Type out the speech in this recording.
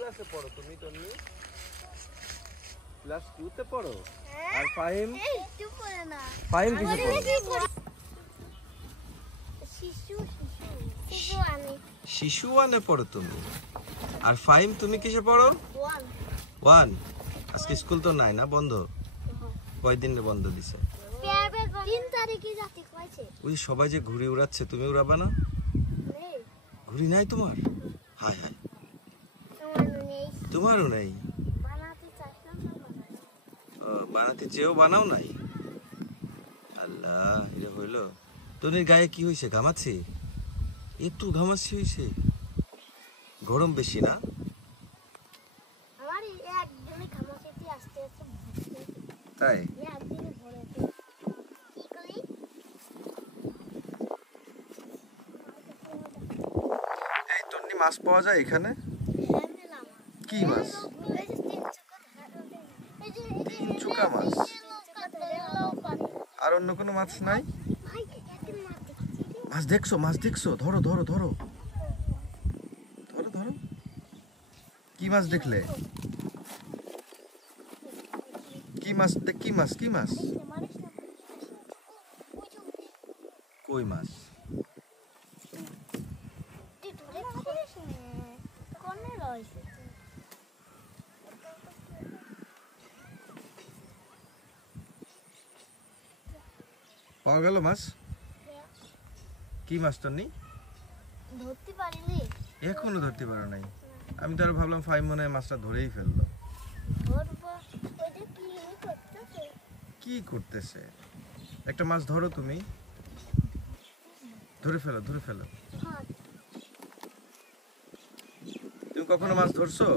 ক্লাসে পড়ো তুমি তন্নি? ক্লাস 2 তে পড়ো? আর ফাহিম? একটু পড়ে না। ফাহিম কিসে পড়ো? শিশু আনে। শিশু 1 এ পড়ো তুমি। আর ফাহিম তুমি কিসে পড়ো? 1 1। আজকে স্কুল তো নাই না, বন্ধ? কয়দিন বন্ধ দিছে? 3 তারিখে যাতে কইছে। ওই সবাই যে ঘুড়ি উড়াচ্ছে, তুমি উড়াবা না? নেই। ঘুড়ি নাই তোমার? হায় হায়, তোমার নেই। তোমারও নাই? বানাতে চাইছিলাম না বানাই। বানাতে চেয়েও বানাও নাই? আল্লাহ, এটা হইলো? তোর গায়ে কি হয়েছে? ঘামাচ্ছে? একটু ঘামাচ্ছি হয়েছে? গরম বেশি না? আমার একদমই খামাচিতে আসতে আসতে তাই? একদিনই ভরেছে। কি করি? এই তন্নি, মাছ পাওয়া যায় এখানে? হ্যাঁ মেলাম। কি মাছ? এই যে 3 চুকা এই যে 3 চুকা মাছ? ভাই আর অন্য কোনো মাছ নাই? একদিন মাছ দেখছি রে। মাছ দেখছো? মাছ দেখছো? ধরো ধরো ধরো ধরো ধরো। কি মাছ দেখলে? কি মাছ? কি মাছ? কি মাছ? মারিস না। কই মাছ? তুই ধরে খাইস না। কোনে রইছে? পাওয়া গেল মাছ? কি মাছ তন্নি? ধরতে পারিনি। এখনো ধরতে পারো নাই? আমি তো আর ভাবলাম ফাইভ মনে হয় মাছটা ধরেই ফেললো। ধরবো। ওইটা কি করতেছে? কি করতেছে? একটা মাছ ধরো তুমি, ধরে ফেলো ধরে ফেলো। হ্যাঁ। তুমি কখনো মাছ ধরছো?